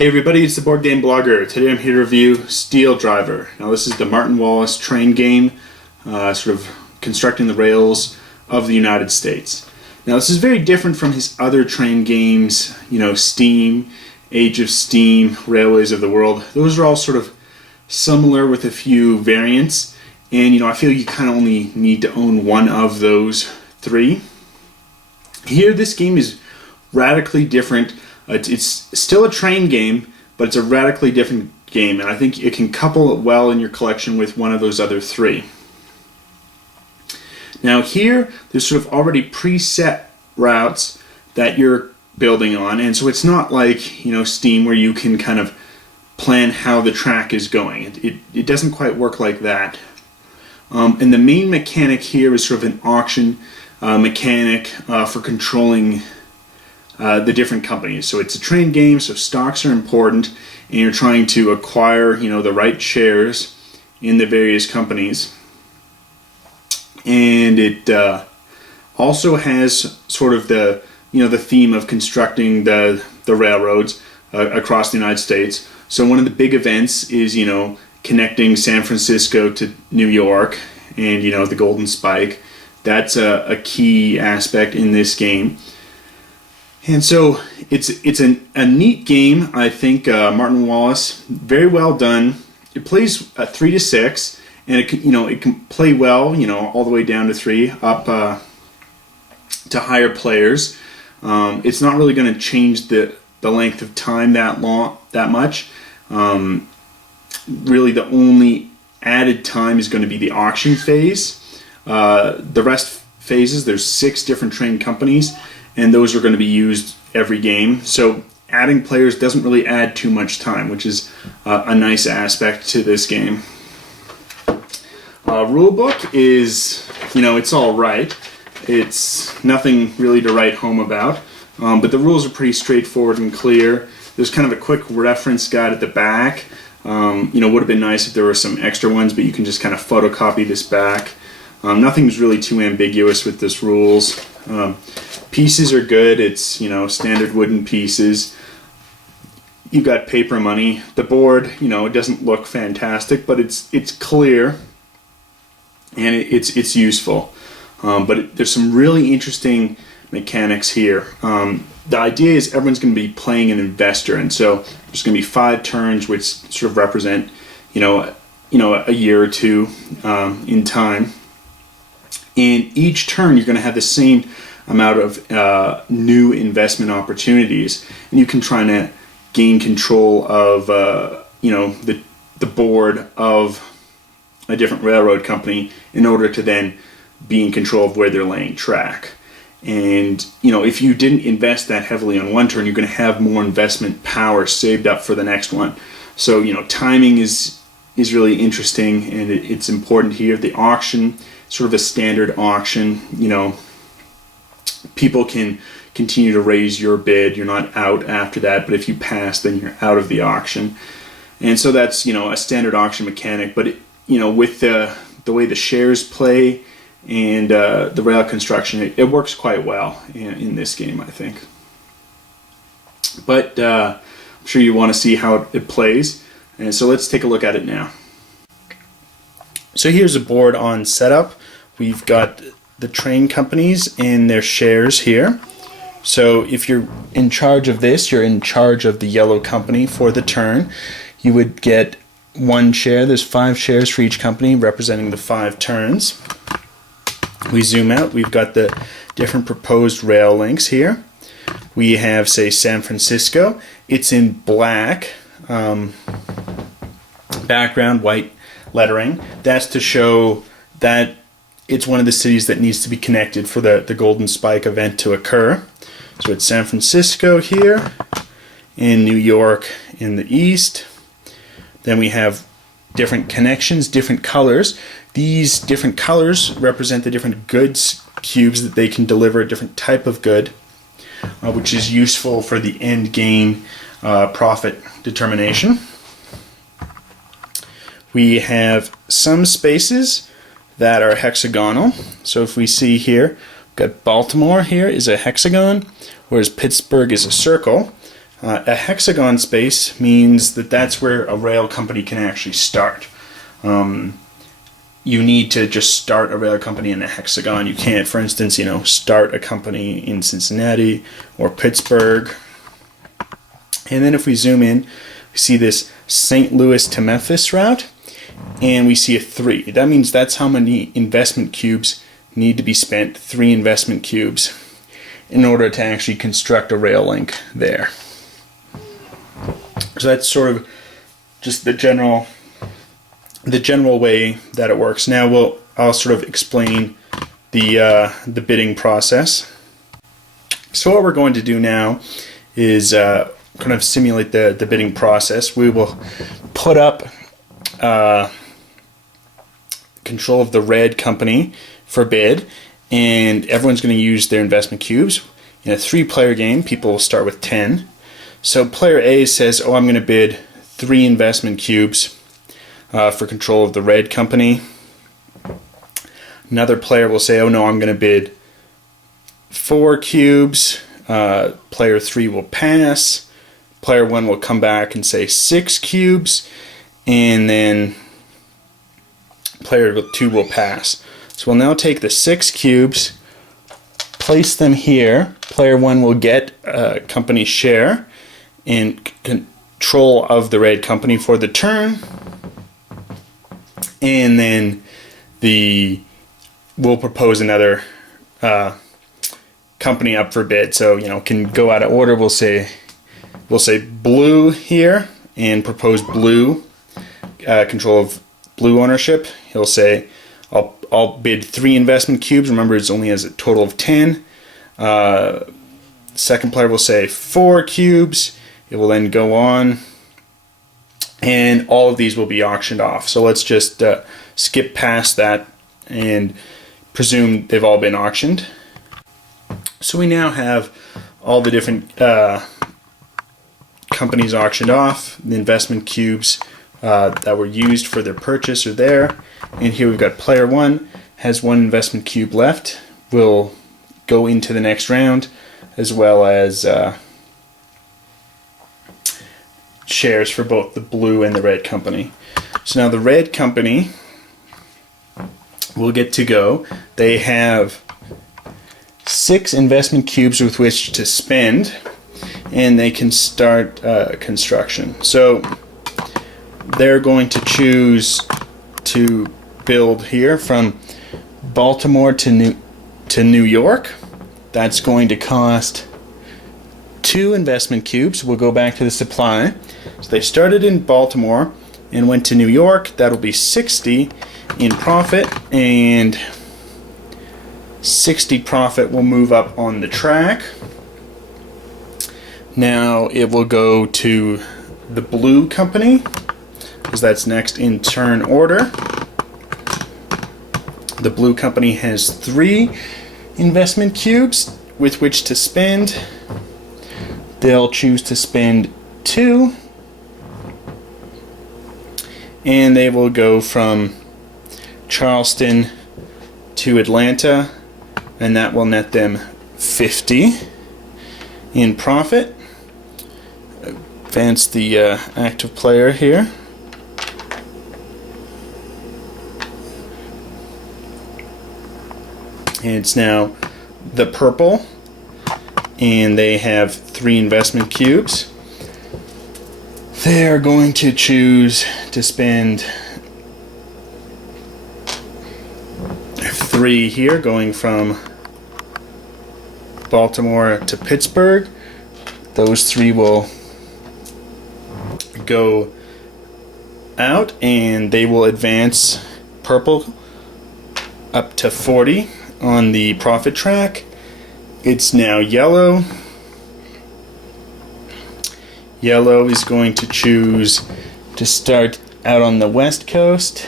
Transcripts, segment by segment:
Hey everybody, it's the Board Game Blogger. Today I'm here to review Steel Driver. Now this is the Martin Wallace train game, sort of constructing the rails of the United States. Now this is very different from his other train games, Steam, Age of Steam, Railways of the World. Those are all sort of similar with a few variants, and I feel you kind of only need to own one of those three. Here this game is radically different. It's still a train game, but it's a radically different game, and I think it can couple it well in your collection with one of those other three. Now here, there's sort of already preset routes that you're building on, and so it's not like Steam where you can kind of plan how the track is going. It doesn't quite work like that. And the main mechanic here is sort of an auction mechanic for controlling the different companies. So it's a train game, so stocks are important, and you're trying to acquire the right shares in the various companies. And it also has sort of the the theme of constructing the railroads across the United States. So one of the big events is connecting San Francisco to New York, and the Golden Spike. That's a key aspect in this game. And so it's a neat game. I think Martin Wallace, very well done. It plays 3 to 6, and it can play well all the way down to 3 up to higher players. It's not really going to change the length of time that much. Really, the only added time is going to be the auction phase. The rest phases, there's 6 different train companies, and those are going to be used every game. So adding players doesn't really add too much time, which is a nice aspect to this game. Rulebook is, it's all right. It's nothing really to write home about, but the rules are pretty straightforward and clear. There's kind of a quick reference guide at the back. Would have been nice if there were some extra ones, but you can just kind of photocopy this back. Nothing's really too ambiguous with this rules. Pieces are good. It's standard wooden pieces. You've got paper money. The board, it doesn't look fantastic, but it's clear and it's useful. But there's some really interesting mechanics here. The idea is everyone's going to be playing an investor, and so there's going to be 5 turns, which sort of represent a year or two in time. And each turn you're going to have the same amount of new investment opportunities, and you can try to gain control of the board of a different railroad company in order to then be in control of where they're laying track. And if you didn't invest that heavily on one turn, you're going to have more investment power saved up for the next one. So timing is really interesting, and it's important here. The auction, sort of a standard auction, people can continue to raise your bid. You're not out after that, but if you pass, then you're out of the auction. And so that's a standard auction mechanic. But with the way the shares play and the rail construction, it works quite well in this game, I think. But I'm sure you want to see how it plays, and so let's take a look at it now. So here's a board on setup. We've got the train companies and their shares here. So if you're in charge of this, you're in charge of the yellow company for the turn. You would get 1 share. There's 5 shares for each company representing the 5 turns. We zoom out. We've got the different proposed rail links here. We have, say, San Francisco. It's in black background, white lettering. That's to show that it's one of the cities that needs to be connected for the Golden Spike event to occur. So it's San Francisco here, in New York in the east. Then we have different connections, different colors. These different colors represent the different goods cubes that they can deliver, a different type of good, which is useful for the end game profit determination. We have some spaces that are hexagonal. So if we see here, we've got Baltimore here is a hexagon, whereas Pittsburgh is a circle. A hexagon space means that that's where a rail company can actually start. You need to just start a rail company in a hexagon. You can't, for instance, start a company in Cincinnati or Pittsburgh. And then if we zoom in, we see this St. Louis to Memphis route, and we see a 3. That means that's how many investment cubes need to be spent, 3 investment cubes, in order to actually construct a rail link there. So that's sort of just the general way that it works. Now I'll sort of explain the bidding process. So what we're going to do now is kind of simulate the bidding process. We will put up control of the red company for bid, and everyone's going to use their investment cubes. In a 3-player game, people will start with 10. So player A says, I'm going to bid 3 investment cubes for control of the red company. Another player will say, no, I'm going to bid 4 cubes. Player 3 will pass. Player 1 will come back and say 6 cubes. And then player 2 will pass. So we'll now take the 6 cubes, place them here. Player 1 will get a company share and control of the red company for the turn, and then we'll propose another company up for bid. So can go out of order. We'll say blue here and propose blue control of blue ownership. He'll say I'll bid 3 investment cubes. Remember, it only has a total of 10. Second player will say 4 cubes. It will then go on, and all of these will be auctioned off. So let's just skip past that and presume they've all been auctioned. So we now have all the different companies auctioned off. The investment cubes that were used for their purchase are there. And here we've got player 1 has 1 investment cube left. Will go into the next round, as well as shares for both the blue and the red company. So now the red company will get to go. They have 6 investment cubes with which to spend, and they can start construction. So they're going to choose to build here from Baltimore to New York. That's going to cost 2 investment cubes. We'll go back to the supply. So they started in Baltimore and went to New York. That'll be 60 in profit, and 60 profit will move up on the track. Now it will go to the blue company, because that's next in turn order. The blue company has 3 investment cubes with which to spend. They'll choose to spend 2, and they will go from Charleston to Atlanta, and that will net them 50 in profit. Advance the active player here. And it's now the purple, and they have 3 investment cubes. They're going to choose to spend 3 here, going from Baltimore to Pittsburgh. Those 3 will go out, and they will advance purple up to 40 on the profit track. It's now yellow. Yellow is going to choose to start out on the west coast,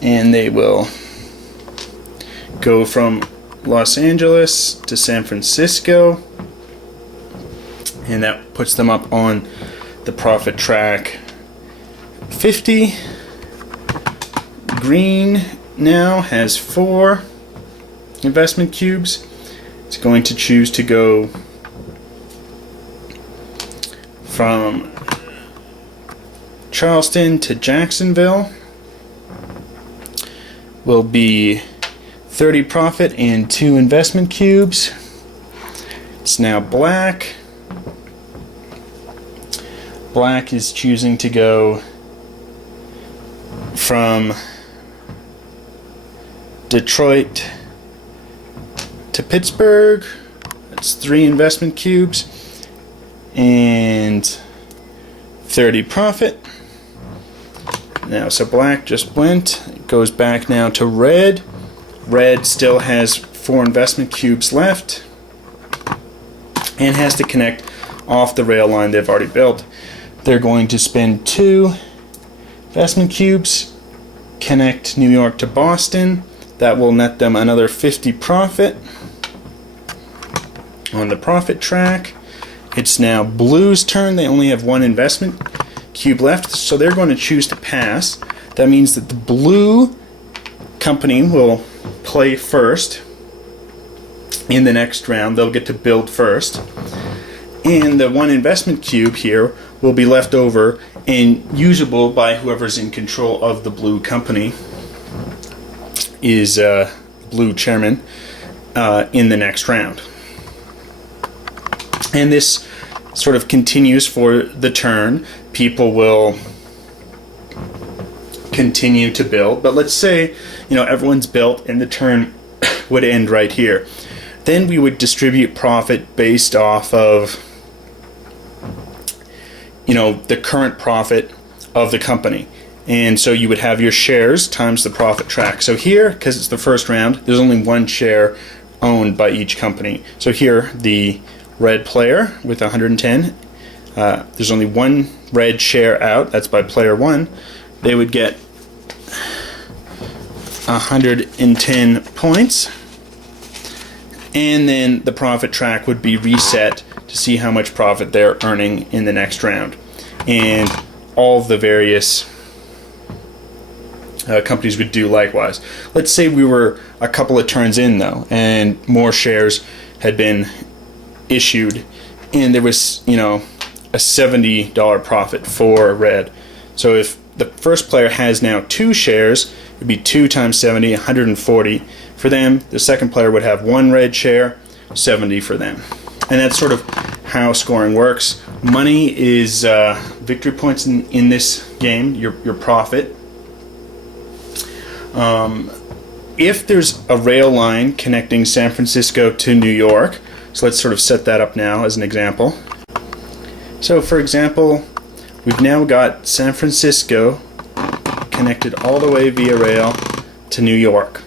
and they will go from Los Angeles to San Francisco, and that puts them up on the profit track 50. Green now has 4 investment cubes. It's going to choose to go from Charleston to Jacksonville will be 30 profit and 2 investment cubes. It's now black. Black is choosing to go from Detroit to Pittsburgh. That's 3 investment cubes and 30 profit. Now, so black just went. It goes back now to red. Red still has 4 investment cubes left and has to connect off the rail line they've already built. They're going to spend 2 investment cubes, connect New York to Boston. That will net them another 50 profit on the profit track. It's now blue's turn. They only have 1 investment cube left, so they're going to choose to pass. That means that the blue company will play first in the next round. They'll get to build first. And the 1 investment cube here will be left over and usable by whoever's in control of the blue company, is blue chairman, in the next round. And this sort of continues for the turn. People will continue to build, but let's say, you know, everyone's built and the turn would end right here. Then we would distribute profit based off of, you know, the current profit of the company. And so you would have your shares times the profit track. So here, because it's the first round, there's only 1 share owned by each company. So here, the red player with 110, there's only 1 red share out, that's by player 1. They would get 110 points, and then the profit track would be reset to see how much profit they're earning in the next round. And all of the various companies would do likewise. Let's say we were a couple of turns in though, and more shares had been issued, and there was, you know, a $70 profit for red. So if the first player has now 2 shares, it would be 2 times 70, 140 for them. The second player would have 1 red share, 70 for them. And that's sort of how scoring works. Money is victory points in this game, your profit. If there's a rail line connecting San Francisco to New York, so let's sort of set that up now as an example. So for example, we've now got San Francisco connected all the way via rail to New York.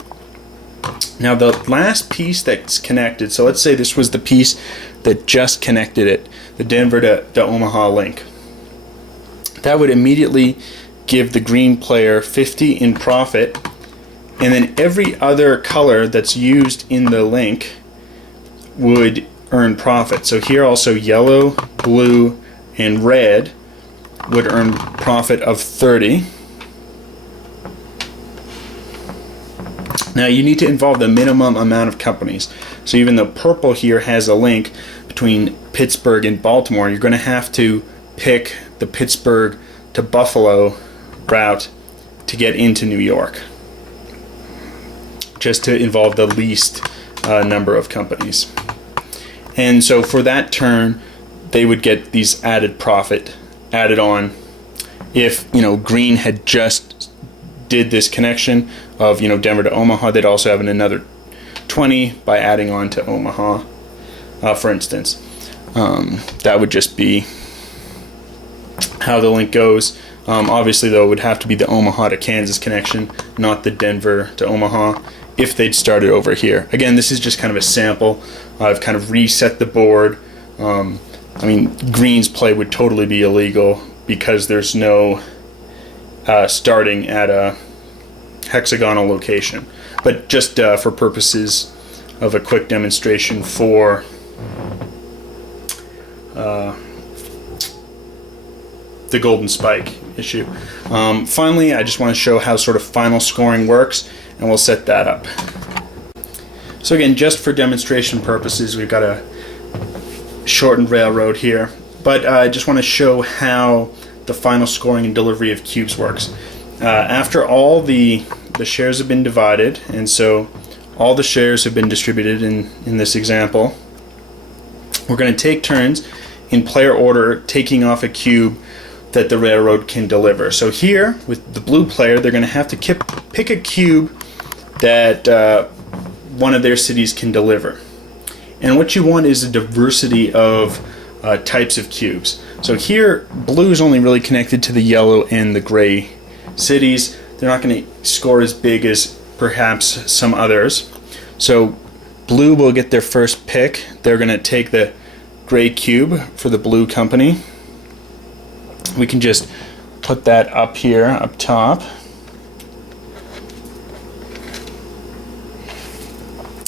Now the last piece that's connected, so let's say this was the piece that just connected it, the Denver to Omaha link. That would immediately give the green player 50 in profit, and then every other color that's used in the link would earn profit. So here also yellow, blue, and red would earn profit of 30. Now you need to involve the minimum amount of companies. So even though purple here has a link between Pittsburgh and Baltimore, you're going to have to pick the Pittsburgh to Buffalo route to get into New York, just to involve the least number of companies. And so for that turn, they would get these added profit added on. If, you know, green had just did this connection of, you know, Denver to Omaha, they'd also have another 20 by adding on to Omaha, for instance. That would just be how the link goes. Obviously, though, it would have to be the Omaha to Kansas connection, not the Denver to Omaha, if they'd started over here. Again, this is just kind of a sample. I've kind of reset the board. I mean, green's play would totally be illegal because there's no starting at a hexagonal location. But just for purposes of a quick demonstration for the golden spike issue. Finally, I just want to show how sort of final scoring works, and we'll set that up. So again, just for demonstration purposes, we've got a shortened railroad here, but I just want to show how the final scoring and delivery of cubes works. After all the shares have been divided, and so all the shares have been distributed in this example, we're going to take turns in player order taking off a cube that the railroad can deliver. So here, with the blue player, they're going to have to pick a cube that one of their cities can deliver. And what you want is a diversity of types of cubes. So here, blue is only really connected to the yellow and the gray cities. They're not going to score as big as perhaps some others. So blue will get their first pick. They're going to take the gray cube for the blue company. We can just put that up here, up top.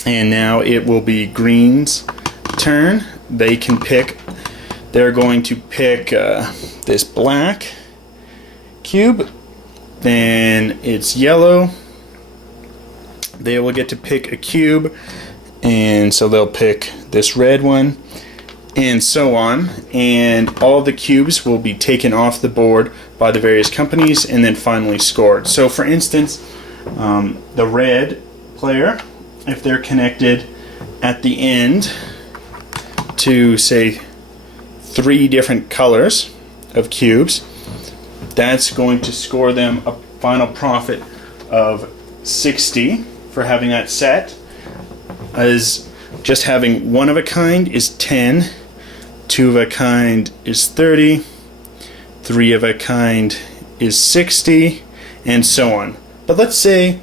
And now it will be green's turn. They can pick, they're going to pick this black cube. Then it's yellow. They will get to pick a cube, and so they'll pick this red one, and so on. And all the cubes will be taken off the board by the various companies and then finally scored. So for instance, the red player, if they're connected at the end to, say, 3 different colors of cubes, that's going to score them a final profit of 60 for having that set. As just having one of a kind is 10, 2 of a kind is 30, 3 of a kind is 60, and so on. But let's say,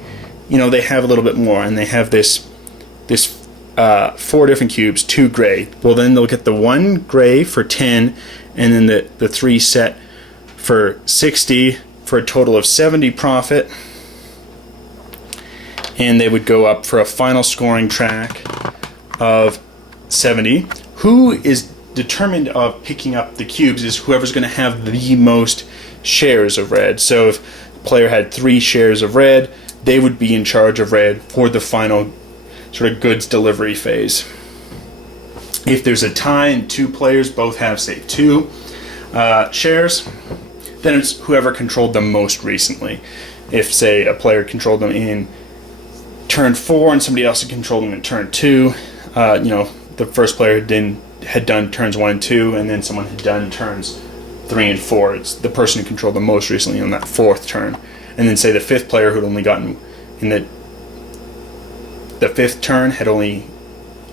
you know, they have a little bit more, and they have this 4 different cubes, 2 gray. Well, then they'll get the 1 gray for 10, and then the 3 set for 60, for a total of 70 profit. And they would go up for a final scoring track of 70. Who is determined of picking up the cubes is whoever's going to have the most shares of red. So if the player had 3 shares of red, they would be in charge of red for the final sort of goods delivery phase. If there's a tie and 2 players both have, say, 2 shares, then it's whoever controlled them most recently. If, say, a player controlled them in turn 4 and somebody else had controlled them in turn 2, you know, the first player had done turns 1 and 2, and then someone had done turns 3 and 4. It's the person who controlled them most recently on that 4th turn. And then, say, the 5th player who'd only gotten in the 5th turn had only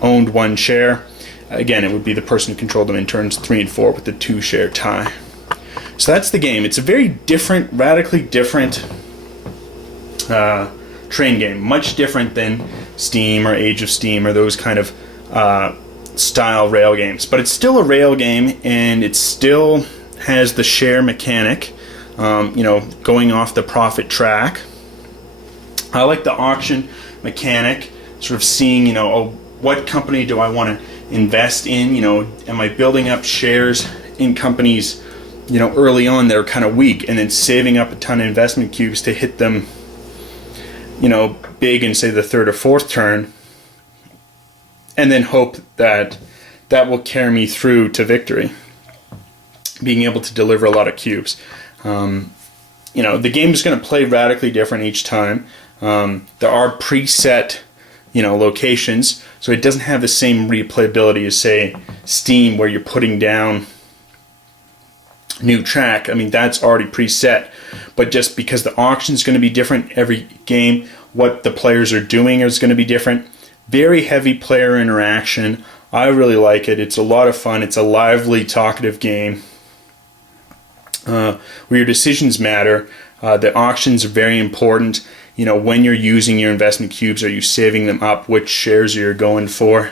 owned 1 share. Again, it would be the person who controlled them in turns 3 and 4 with the 2-share tie. So that's the game. It's a very different, radically different train game. Much different than Steam or Age of Steam or those kind of style rail games. But it's still a rail game, and it still has the share mechanic, you know, going off the profit track. I like the auction mechanic, sort of seeing, you know, oh, what company do I want to invest in? You know, am I building up shares in companies, you know, early on that are kind of weak, and then saving up a ton of investment cubes to hit them, you know, big in, say, the 3rd or 4th turn, and then hope that that will carry me through to victory, being able to deliver a lot of cubes. You know, the game is going to play radically different each time. There are preset, you know, locations, so it doesn't have the same replayability as, say, Steam, where you're putting down new track. I mean, that's already preset, but just because the auction is going to be different every game, what the players are doing is going to be different. Very heavy player interaction. I really like it. It's a lot of fun. It's a lively, talkative game where your decisions matter. The auctions are very important. You know, when you're using your investment cubes, are you saving them up? Which shares you're going for?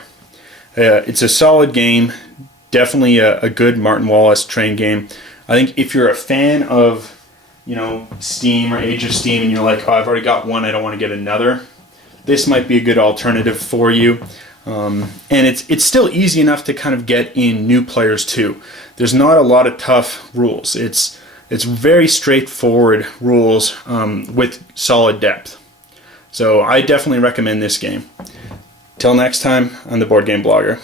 It's a solid game. Definitely a good Martin Wallace train game. I think if you're a fan of, you know, Steam or Age of Steam, and you're like, oh, I've already got one, I don't want to get another, this might be a good alternative for you. And it's still easy enough to kind of get in new players too. There's not a lot of tough rules. It's very straightforward rules with solid depth. So I definitely recommend this game. Till next time, I'm the Board Game Blogger.